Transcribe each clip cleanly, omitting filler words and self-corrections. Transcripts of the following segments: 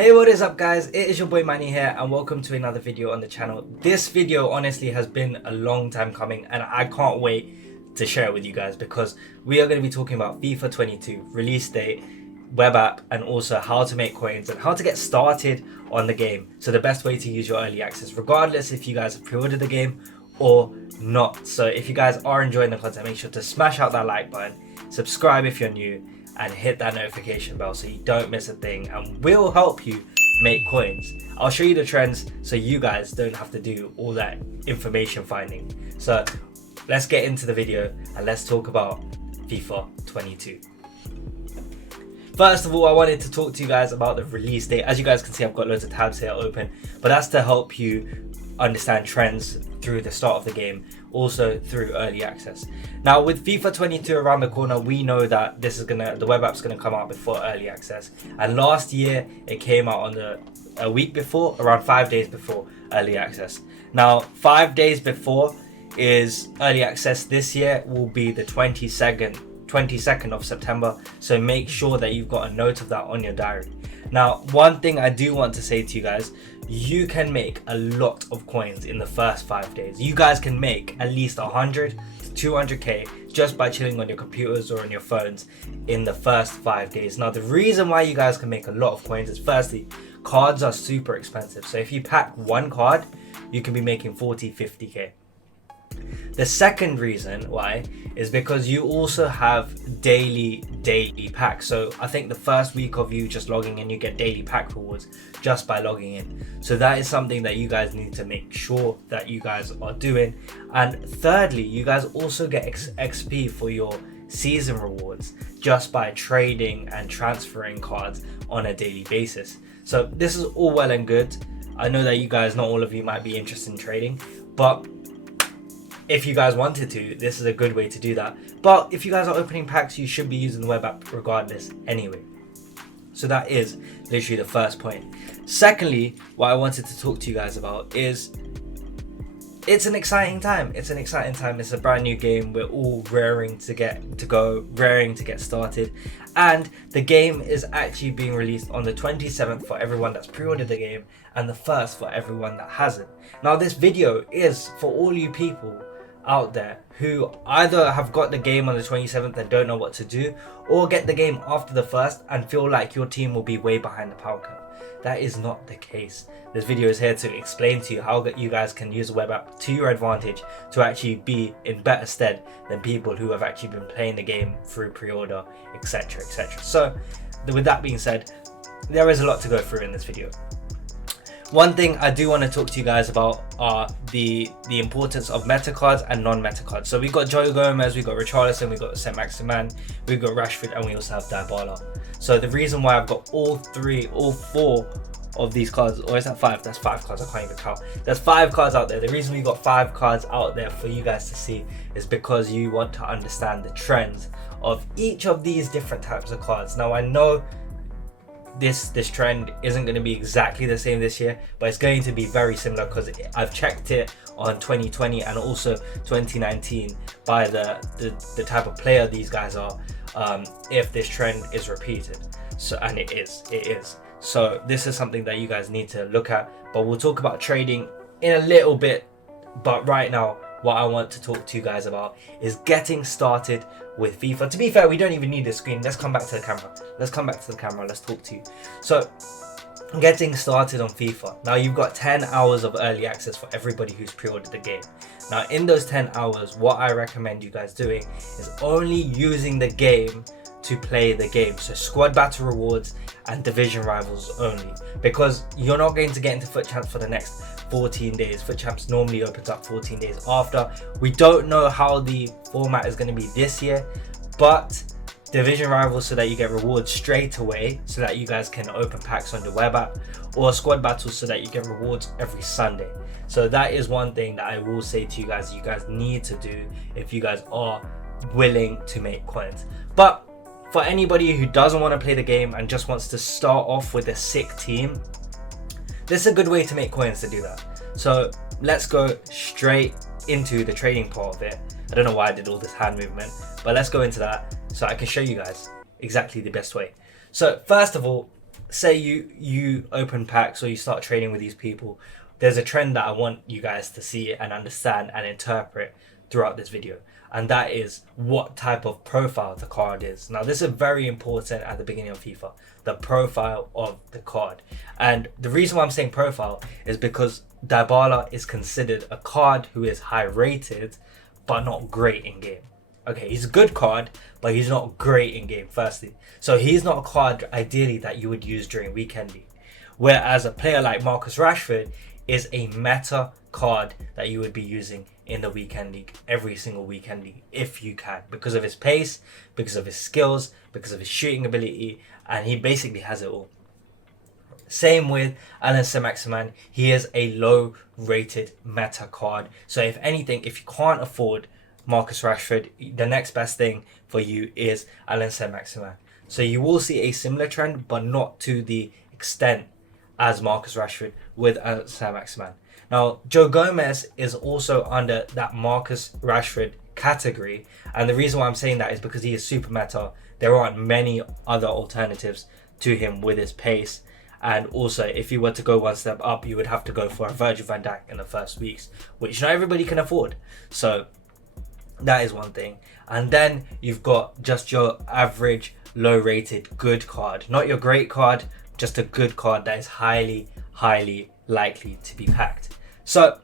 Hey, what is up guys? It is your boy Manny here and welcome to another video on the channel. This video honestly has been a long time coming and I can't wait to share it with you guys because we are going to be talking about FIFA 22 release date, web app, and also how to make coins and how to get started on the game. So the best way to use your early access regardless if you guys have pre-ordered the game or not. So if you guys are enjoying the content, make sure to smash out that like button, subscribe if you're new, and hit that notification bell so you don't miss a thing, and we'll help you make coins. I'll show you the trends so you guys don't have to do all that information finding. So let's get into the video and let's talk about FIFA 22. First of all, I wanted to talk to you guys about the release date. As you guys can see, I've got loads of tabs here open, but that's to help you understand trends through the start of the game, also through early access. Now with FIFA 22 around the corner, we know that the web app's gonna come out before early access, and last year it came out on a week before, around 5 days before early access. Now 5 days before is early access. This year will be the 22nd of September, so make sure that you've got a note of that on your diary. Now one thing I do want to say to you guys, you can make a lot of coins in the first 5 days. You guys can make at least 100 to 200k just by chilling on your computers or on your phones in the first 5 days. Now the reason why you guys can make a lot of coins is firstly, cards are super expensive. So if you pack one card, you can be making 40-50k. The second reason why is because you also have daily packs. So I think the first week of you just logging in, you get daily pack rewards just by logging in. So that is something that you guys need to make sure that you guys are doing. And thirdly, you guys also get XP for your season rewards just by trading and transferring cards on a daily basis. So this is all well and good. I know that you guys, not all of you might be interested in trading, but if you guys wanted to, this is a good way to do that. But if you guys are opening packs, you should be using the web app regardless anyway. So that is literally the first point. Secondly, what I wanted to talk to you guys about is it's an exciting time. It's a brand new game. We're all raring to get started. And the game is actually being released on the 27th for everyone that's pre-ordered the game and the 1st for everyone that hasn't. Now this video is for all you people out there who either have got the game on the 27th and don't know what to do, or get the game after the 1st and feel like your team will be way behind the power curve. That is not the case. This video is here to explain to you how you guys can use the web app to your advantage to actually be in better stead than people who have actually been playing the game through pre-order, etc, etc. So with that being said, there is a lot to go through in this video. One thing I do want to talk to you guys about are the importance of meta cards and non-meta cards. So we've got Joe Gomez, we've got Richarlison, we've got Saint-Maximin, we've got Rashford, and we also have Dybala. So the reason why I've got all four of these cards, or is that 5? That's 5 cards, I can't even count. There's 5 cards out there. The reason we got 5 cards out there for you guys to see is because you want to understand the trends of each of these different types of cards. Now I know this trend isn't going to be exactly the same this year, but it's going to be very similar because I've checked it on 2020 and also 2019 by the type of player these guys are, if this trend is repeated. So, and it is. So this is something that you guys need to look at, but we'll talk about trading in a little bit. But right now, what I want to talk to you guys about is getting started with FIFA. To be fair, we don't even need the screen. Let's come back to the camera. Let's talk to you. So getting started on FIFA. Now you've got 10 hours of early access for everybody who's pre-ordered the game. Now in those 10 hours, what I recommend you guys doing is only using the game to play the game. So squad battle rewards and division rivals only, because you're not going to get into foot champs for the next 14 days. Foot champs normally opens up 14 days after. We don't know how the format is going to be this year, but division rivals so that you get rewards straight away so that you guys can open packs on the web app, or squad battles so that you get rewards every Sunday. So that is one thing that I will say to you guys need to do if you guys are willing to make coins. But for anybody who doesn't want to play the game and just wants to start off with a sick team, this is a good way to make coins to do that. So let's go straight into the trading part of it. I don't know why I did all this hand movement, but let's go into that so I can show you guys exactly the best way. So first of all, say you open packs or you start trading with these people, there's a trend that I want you guys to see and understand and interpret throughout this video, and that is what type of profile the card is. Now this is very important at the beginning of FIFA, the profile of the card. And the reason why I'm saying profile is because Dybala is considered a card who is high rated but not great in game. Okay, he's a good card, but he's not great in game, firstly. So he's not a card ideally that you would use during weekend league. Whereas a player like Marcus Rashford is a meta card that you would be using in the weekend league, every single weekend league, if you can, because of his pace, because of his skills, because of his shooting ability, and he basically has it all. Same with Alan Saint-Maximin, he is a low rated meta card. So if anything, if you can't afford Marcus Rashford, the next best thing for you is Alan Saint-Maximin. So you will see a similar trend, but not to the extent as Marcus Rashford with Alan Saint-Maximin. Now, Joe Gomez is also under that Marcus Rashford category, and the reason why I'm saying that is because he is super meta. There aren't many other alternatives to him with his pace, and also if you were to go one step up, you would have to go for a Virgil van Dijk in the first weeks, which not everybody can afford. So that is one thing. And then you've got just your average low rated good card, not your great card, just a good card that is highly likely to be packed. So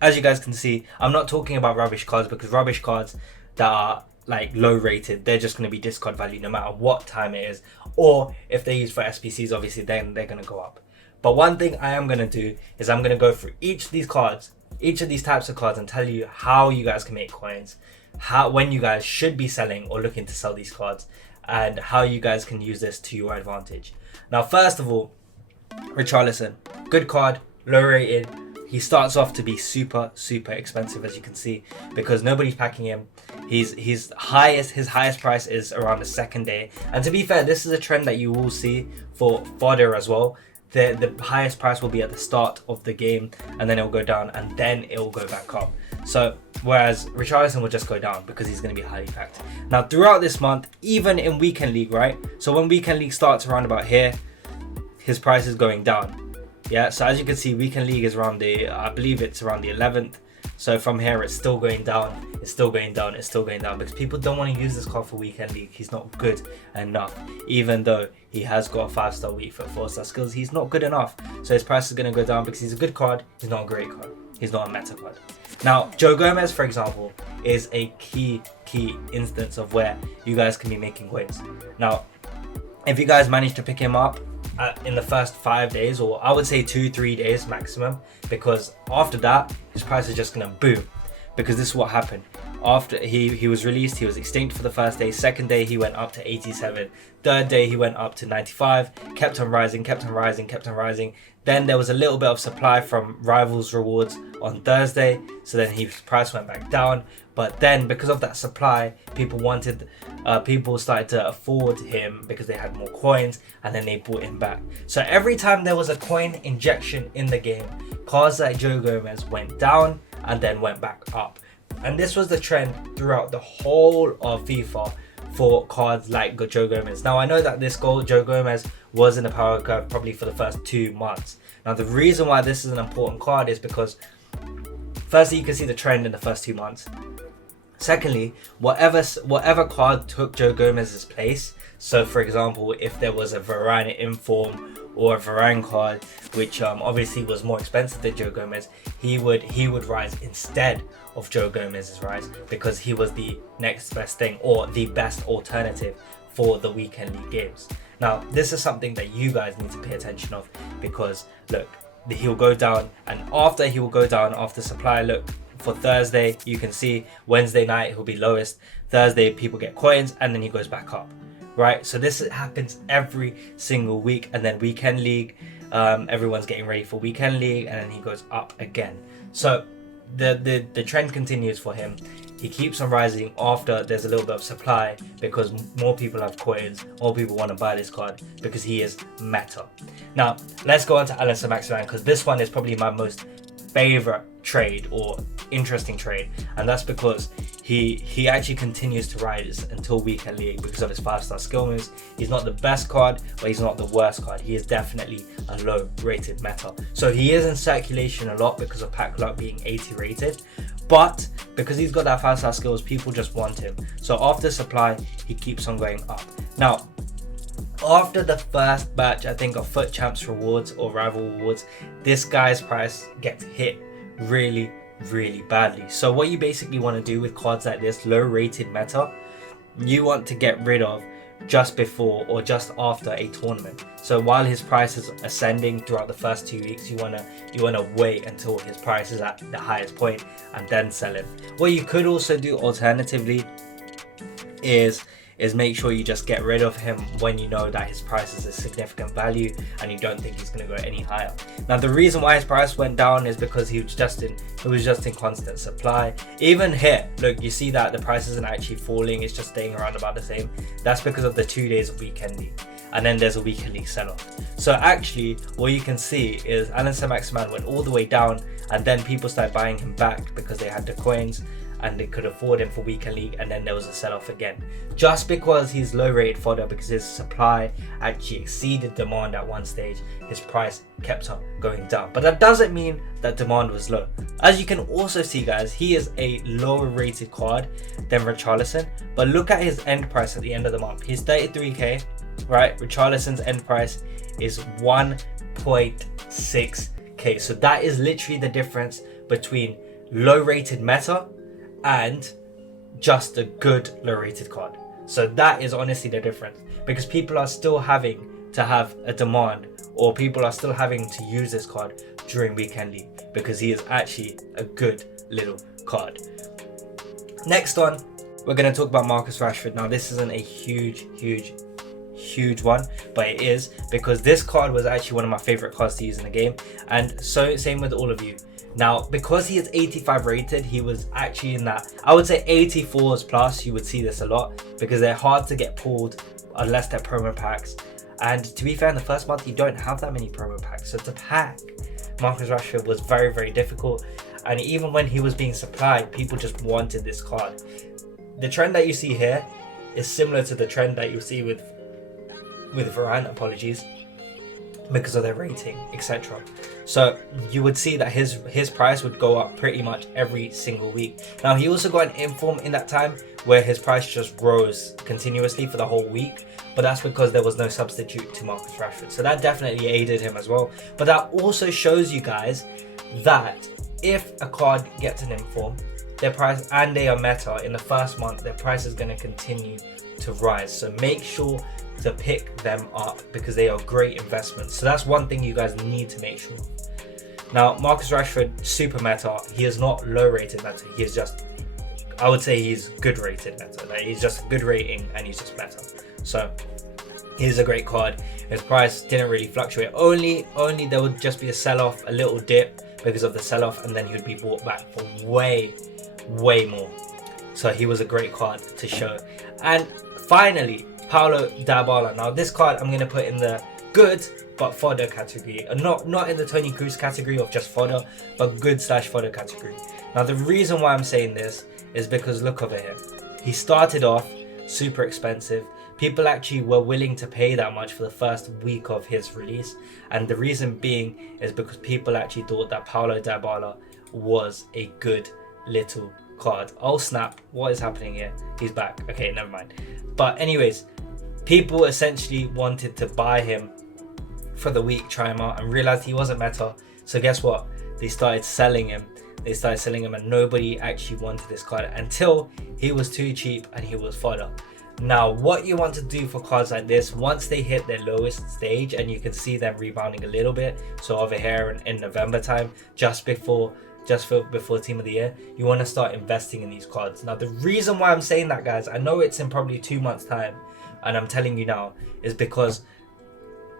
as you guys can see, I'm not talking about rubbish cards, because rubbish cards that are like low rated, they're just going to be discard value no matter what time it is, or if they use for SPCs, obviously then they're going to go up. But one thing I am going to do is I'm going to go through each of these cards, each of these types of cards, and tell you how you guys can make coins, when you guys should be selling or looking to sell these cards, and how you guys can use this to your advantage. Now first of all, Richarlison, good card, low rated. He starts off to be super expensive, as you can see, because nobody's packing him. His highest price is around the second day, and to be fair, this is a trend that you will see for Fodder as well. The highest price will be at the start of the game, and then it will go down, and then it will go back up. So whereas Richarlison will just go down because he's going to be highly packed. Now throughout this month, even in weekend league, right? So when weekend league starts around about here, his price is going down. Yeah, so as you can see, weekend league is around I believe it's around the 11th. So from here, it's still going down, it's still going down, it's still going down, because people don't want to use this card for weekend league. He's not good enough. Even though he has got a 5-star weak foot, 4-star skills, he's not good enough. So his price is going to go down because he's a good card, he's not a great card, he's not a meta card. Now, Joe Gomez, for example, is a key instance of where you guys can be making coins. Now, if you guys manage to pick him up in the first 5 days, or I would say 2-3 days maximum, because after that his price is just gonna boom, because this is what happened. After he was released, he was extinct for the first day. Second day he went up to 87, third day he went up to 95, kept on rising. Then there was a little bit of supply from Rivals rewards on Thursday, so then his price went back down. But then because of that supply, people started to afford him because they had more coins, and then they bought him back. So every time there was a coin injection in the game, cards like Joe Gomez went down and then went back up. And this was the trend throughout the whole of FIFA for cards like Joe Gomez. Now I know that this Joe Gomez was in the power curve probably for the first 2 months. Now the reason why this is an important card is because firstly, you can see the trend in the first 2 months. Secondly, whatever card took Joe Gomez's place, so for example, if there was a Varane inform or a Varane card, which obviously was more expensive than Joe Gomez, he would rise instead of Joe Gomez's rise, because he was the next best thing, or the best alternative for the weekend league games. Now this is something that you guys need to pay attention of, because look, he'll go down, and after he will go down after supply, look, for Thursday you can see Wednesday night he'll be lowest, Thursday people get coins, and then he goes back up, right? So this happens every single week, and then weekend league, everyone's getting ready for weekend league, and then he goes up again. So the trend continues for him. He keeps on rising after there's a little bit of supply, because more people have coins, more people want to buy this card because he is meta. Now let's go on to Alan Saint-Maximin, because this one is probably my most favorite trade or interesting trade, and that's because he actually continues to rise until weekend league because of his 5-star skill moves. He's not the best card, but he's not the worst card. He is definitely a low rated meta. So he is in circulation a lot because of pack luck being 80 rated, but because he's got that 5-star skills, people just want him. So after supply, he keeps on going up. Now, after the first batch, I think, of FUT Champs rewards or rival rewards, this guy's price gets hit really badly. So what you basically want to do with cards like this, low rated meta, you want to get rid of just before or just after a tournament. So while his price is ascending throughout the first 2 weeks, you wanna wait until his price is at the highest point and then sell him. What you could also do alternatively is make sure you just get rid of him when you know that his price is a significant value and you don't think he's going to go any higher. Now, the reason why his price went down is because he was just in constant supply. Even here, look, you see that the price isn't actually falling, it's just staying around about the same. That's because of the 2 days of weekend league, and then there's a weekend league sell-off. So actually what you can see is Alan Saint-Maximin went all the way down, and then people started buying him back because they had the coins and they could afford him for weekend league, and then there was a sell-off again. Just because he's low rated fodder, because his supply actually exceeded demand at one stage, his price kept on going down. But that doesn't mean that demand was low. As you can also see, guys, he is a lower rated card than Richarlison, but look at his end price at the end of the month. He's 33k, right? Richarlison's end price is 1.6k. So that is literally the difference between low rated meta and just a good low rated card. So that is honestly the difference, because people are still having to have a demand, or people are still having to use this card during weekend league because he is actually a good little card. Next on, we're going to talk about Marcus Rashford. Now, this isn't a huge one, but it is because this card was actually one of my favorite cards to use in the game, and so same with all of you. Now, because he is 85 rated, he was actually in that, I would say 84s plus. You would see this a lot because they're hard to get pulled unless they're promo packs. And to be fair, in the first month, you don't have that many promo packs. So to pack Marcus Rashford was very difficult. And even when he was being supplied, people just wanted this card. The trend that you see here is similar to the trend that you see with Varane, apologies, because of their rating, etc. So you would see that his price would go up pretty much every single week. Now, he also got an inform in that time where his price just rose continuously for the whole week, but that's because there was no substitute to Marcus Rashford. So that definitely aided him as well. But that also shows you guys that if a card gets an inform, their price, and they are meta in the first month, their price is going to continue to rise. So make sure to pick them up because they are great investments. So that's one thing you guys need to make sure. Now, Marcus Rashford, super meta. He is not low rated meta. He is just, I would say he's good rated meta. Like, he's just a good rating and he's just meta. So he's a great card. His price didn't really fluctuate. Only there would just be a sell-off, a little dip because of the sell-off, and then he would be bought back for way more. So he was a great card to show. And finally, Paulo Dybala. Now, this card I'm going to put in the good but fodder category, not in the Toni Kroos category of just fodder, but good / fodder category. Now, the reason why I'm saying this is because look over here. He started off super expensive. People actually were willing to pay that much for the first week of his release, and the reason being is because people actually thought that Paulo Dybala was a good little card. Oh snap, what is happening here? He's back. Okay, never mind. But anyways, people essentially wanted to buy him for the week, try him out, and realized he wasn't meta. So guess what? They started selling him, and nobody actually wanted this card until he was too cheap and he was fodder. Now, what you want to do for cards like this, once they hit their lowest stage, and you can see them rebounding a little bit, so over here in November time, just before Team of the Year, you want to start investing in these cards. Now, the reason why I'm saying that, guys, I know it's in probably 2 months time, and I'm telling you now, is because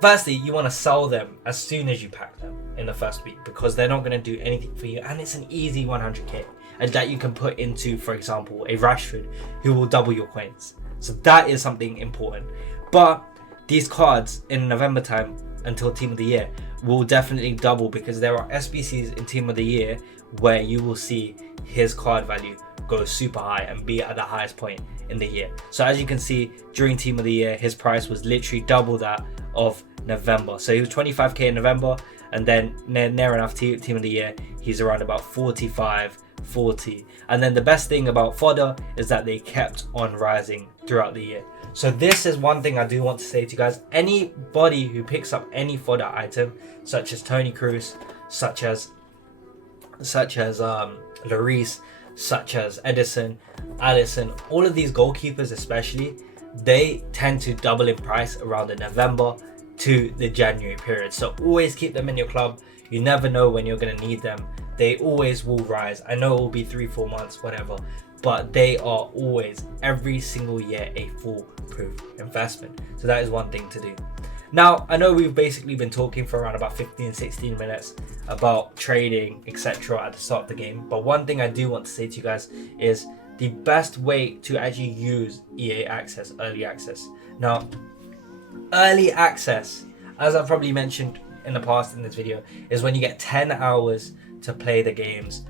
firstly, you want to sell them as soon as you pack them in the first week, because they're not going to do anything for you, and it's an easy 100k, and that you can put into, for example, a Rashford who will double your coins. So that is something important. But these cards in November time until Team of the Year will definitely double, because there are SBCs in Team of the Year where you will see his card value go super high and be at the highest point in the year. So as you can see, during Team of the Year, his price was literally double that of November. So he was 25k in November, and then near enough Team of the Year, he's around about 45, 40. And then the best thing about Fodder is that they kept on rising throughout the year. So this is one thing I do want to say to you guys. Anybody who picks up any Fodder item, such as Toni Kroos, such as Lloris, such as Edison, Alisson, all of these goalkeepers especially, they tend to double in price around the November to the January period. So always keep them in your club. You never know when you're going to need them. They always will rise. I know it will be 3-4 months, whatever, but they are always, every single year, a foolproof investment. So that is one thing to do. Now, I know we've basically been talking for around about 15-16 minutes about trading, etc. at the start of the game, but one thing I do want to say to you guys is the best way to actually use EA Access, early access. Now, early access, as I've probably mentioned in the past in this video, is when you get 10 hours to play the games,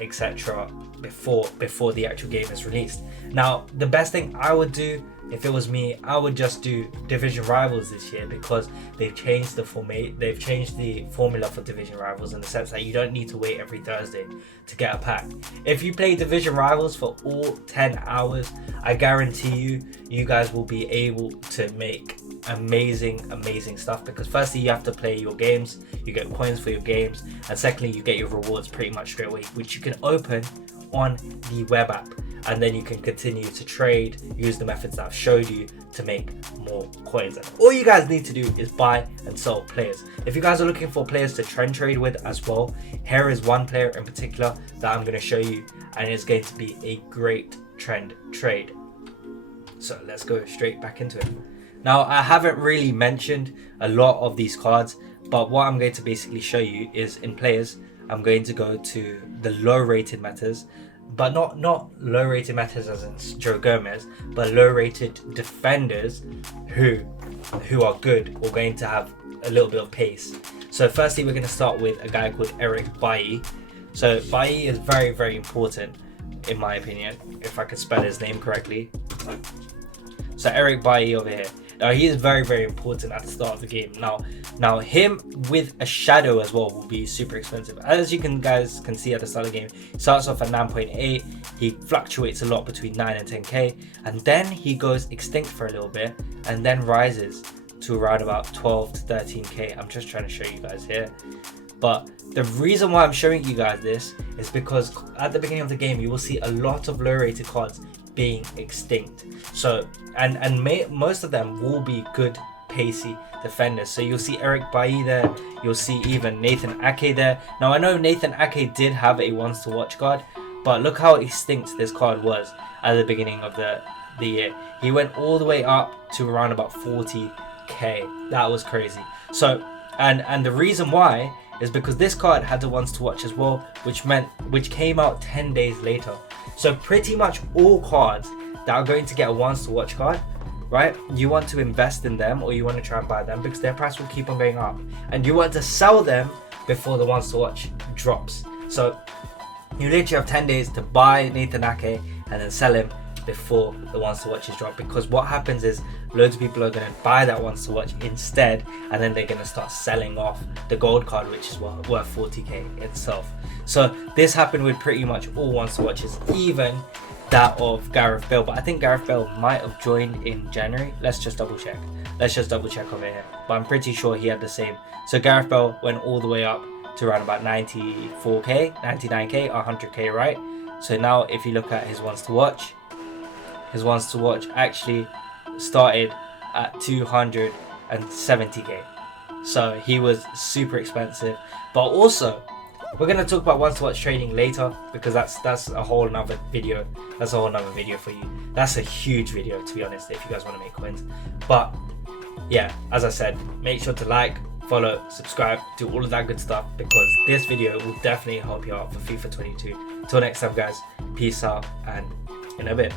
etc. before the actual game is released. Now, the best thing I would do if it was me, I would just do Division Rivals this year, because they've changed the formula for Division Rivals in the sense that you don't need to wait every Thursday to get a pack. If you play Division Rivals for all 10 hours, I guarantee you guys will be able to make amazing stuff, because firstly, you have to play your games, you get coins for your games, and secondly, you get your rewards pretty much straight away, which you can open on the web app, and then you can continue to trade, use the methods that I've showed you to make more coins. And all you guys need to do is buy and sell players. If you guys are looking for players to trend trade with as well, here is one player in particular that I'm going to show you, and it's going to be a great trend trade. So let's go straight back into it. Now, I haven't really mentioned a lot of these cards, but what I'm going to basically show you is in players, I'm going to go to the low rated metas, but not low rated metas as in Joe Gomez, but low rated defenders who are good or going to have a little bit of pace. So firstly, we're going to start with a guy called Eric Bailly. So Bailly is very important in my opinion, if I could spell his name correctly. So Eric Bailly over here. Now he is very important at the start of the game. Now him with a shadow as well will be super expensive. As you guys can see at the start of the game, he starts off at 9.8. He fluctuates a lot between 9 and 10k, and then he goes extinct for a little bit, and then rises to around about 12 to 13k. I'm just trying to show you guys here. But the reason why I'm showing you guys this is because at the beginning of the game, you will see a lot of low rated cards being extinct. So most of them will be good pacey defenders. So you'll see Eric Bailly there, you'll see even Nathan Ake there. Now I know Nathan Ake did have a once to watch card, but look how extinct this card was at the beginning of the year. He went all the way up to around about 40k. That was crazy. So and the reason why is because this card had the once to watch as well, which came out 10 days later. So pretty much all cards that are going to get a once to watch card, right? You want to invest in them, or you want to try and buy them because their price will keep on going up, and you want to sell them before the once to watch drops. So you literally have 10 days to buy Nathan Ake and then sell him before the once to watches drop, because what happens is loads of people are going to buy that once to watch instead, and then they're going to start selling off the gold card, which is worth 40k itself. So this happened with pretty much all once to watches, even that of Gareth Bale, but I think Gareth Bale might have joined in January. Let's just double check over here, but I'm pretty sure he had the same. So Gareth Bale went all the way up to around about 94k, 99k, 100k, right? So now if you look at his once to watch, actually started at 270k. So he was super expensive. But also, we're going to talk about once to watch trading later, because that's a whole nother video. That's a whole nother video for you. That's a huge video, to be honest, if you guys want to make coins. But yeah, as I said, make sure to like, follow, subscribe, do all of that good stuff, because this video will definitely help you out for FIFA 22. Till next time guys, peace out, and in a bit.